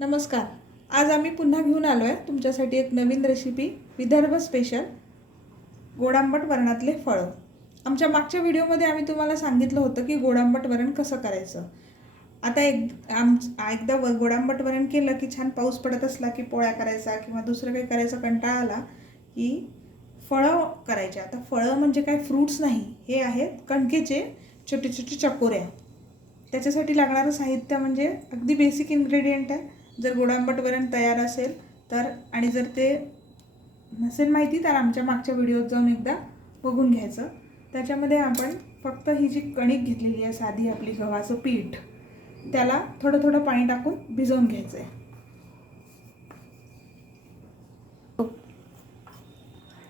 नमस्कार. आज आम्ही पुन्हा घेऊन आलो आहे तुमच्यासाठी एक नवीन रेसिपी, विदर्भ स्पेशल गोड आंबट वरणातले फळं. आमच्या मागच्या व्हिडिओमध्ये आम्ही तुम्हाला सांगितलं होतं की गोड आंबट वरण कसं करायचं. आता एकदा गोड आंबट वरण केलं की छान पाऊस पडत असला की पोळ्या करायचा किंवा दुसरं काही करायचं कंटाळा आला की फळं करायचे. आता फळं म्हणजे काय फ्रूट्स नाही, हे आहेत कणकेचे छोटे छोटे चकोऱ्या. त्याच्यासाठी लागणारं साहित्य म्हणजे अगदी बेसिक इन्ग्रेडियंट आहे. जर गोड आंबट वरण तयार असेल तर, आणि जर ते नसेल माहिती तर आमच्या मागच्या व्हिडिओत जाऊन एकदा बघून घ्यायचं. त्याच्यामध्ये आपण फक्त ही जी कणिक घेतलेली आहे साधी आपली गव्हाचं पीठ, त्याला थोडं थोडं पाणी टाकून भिजवून घ्यायचं आहे.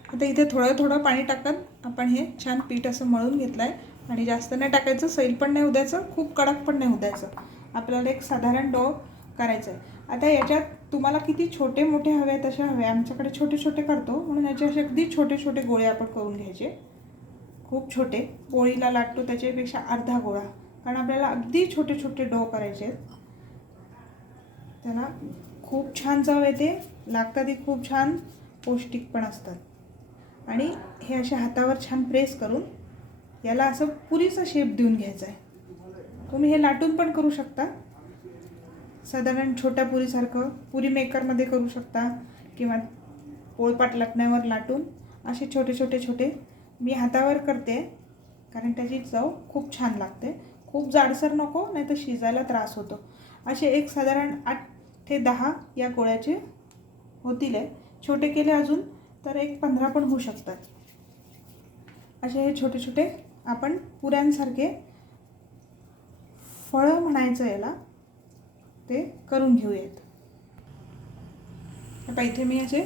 आता इथे थोडं थोडं पाणी टाकत आपण हे छान पीठ असं मळून घेतलं आहे. आणि जास्त नाही टाकायचं, सैल पण नाही उद्याचं, खूप कडक पण नाही उद्याचं. आपल्याला एक साधारण डो करायचं आहे. आता याच्यात तुम्हाला किती छोटे मोठे हवे तसे हवे. आमच्याकडे छोटे छोटे करतो म्हणून याचे असे अगदी छोटे छोटे गोळे आपण करून घ्यायचे. खूप छोटे, पोळीला लाटतो त्याच्यापेक्षा अर्धा गोळा, कारण आपल्याला अगदी छोटे छोटे डो करायचे आहेत. त्याला खूप छान चव येते, लागतातही खूप छान, पौष्टिक पण असतात. आणि हे अशा हातावर छान प्रेस करून याला असं पुरीचा शेप देऊन घ्यायचा आहे. तुम्ही हे लाटून पण करू शकता, साधारण छोट्या पुरीसारखं पुरी मेकरमध्ये करू शकता, किंवा पोळपाट लाटण्यावर लाटून असे छोटे छोटे छोटे. मी हातावर करते कारण त्याची चव खूप छान लागते. खूप जाडसर नको, नाही तर शिजायला त्रास होतो. असे एक साधारण 8 ते 10 या गोळ्याचे होतील आहे. छोटे केले अजून तर एक 15 पण होऊ शकतात. असे हे छोटे छोटे आपण पुऱ्यांसारखे फळं म्हणायचं याला, ते करून घेऊयात. आता इथे मी असे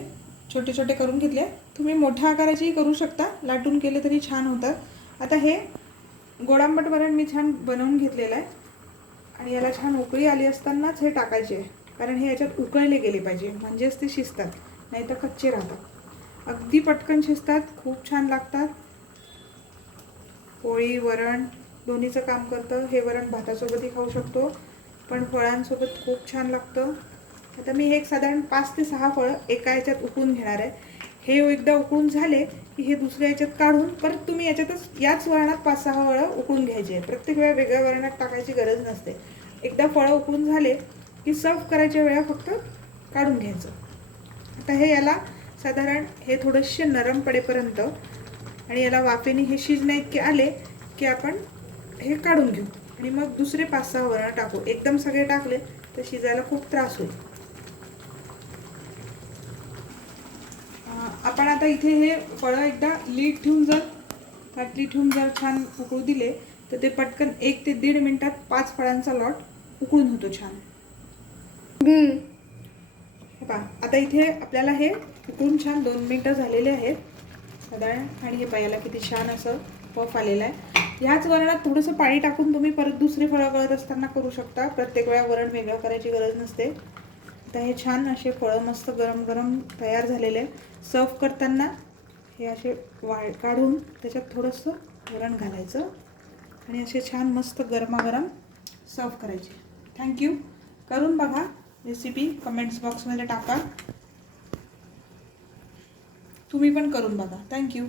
छोटे छोटे करून घेतले. तुम्ही मोठ्या आकाराचेही करू शकता, लाटून केले तरी छान होतात. आता हे गोड आंबट वरण मी छान बनवून घेतलेलं आहे आणि याला छान उकळी आली असतानाच हे टाकायचे आहे, कारण हे याच्यात उकळले गेले पाहिजे, म्हणजेच ते शिजतात, नाही तर कच्चे राहतात. अगदी पटकन शिजतात, खूप छान लागतात. पोळी वरण दोन्हीचं काम करतं. हे वरण भातासोबतही खाऊ शकतो, पण फळांसोबत खूप छान लागतं. आता मी हे एक साधारण 5 ते 6 फळं एका याच्यात उकळून घेणार आहे. हे एकदा उकळून झाले की हे दुसऱ्या याच्यात काढून परत तुम्ही याच्यातच याच वरणात 5-6 फळं उकळून घ्यायचे आहे. प्रत्येक वेळा वेगळ्या वरणात टाकायची गरज नसते. एकदा फळं उकळून झाले की सर्व करायच्या वेळा फक्त काढून घ्यायचं. आता हे याला साधारण हे थोडेसे नरम पडेपर्यंत आणि याला वाफेने हे शिजण्या इतके आले की आपण हे काढून घेऊ आणि मग दुसरे 5-6 वरण टाकू. एकदम सगळे टाकले तर शिजायला खूप त्रास होईल. आपण आता इथे हे फळं एकदा लीड ठेवून ताटली ठेवून जर छान उकळू दिले तर ते पटकन 1 ते 1.5 मिनिटात 5 फळांचा लॉट उकळून होतो छान. आता इथे आपल्याला हे उकळून छान 2 मिनिटं झालेले आहेत साधारण. आणि हे पायाला किती छान असं पफ आलेलं आहे. ह्याच वरणात थोडंसं पाणी टाकून तुम्ही परत दुसरे फळं गळत असताना करू शकता. प्रत्येक वेळा वरण वेगळं करायची गरज नसते. आता हे छान असे फळं मस्त गरम गरम तयार झालेले. सर्व करताना हे असे काढून त्याच्यात थोडंसं वरण घालायचं आणि असे छान मस्त गरमागरम सर्व करायचे. थँक्यू. करून बघा रेसिपी, कमेंट्स बॉक्समध्ये टाका. तुम्ही पण करून बघा. थँक्यू.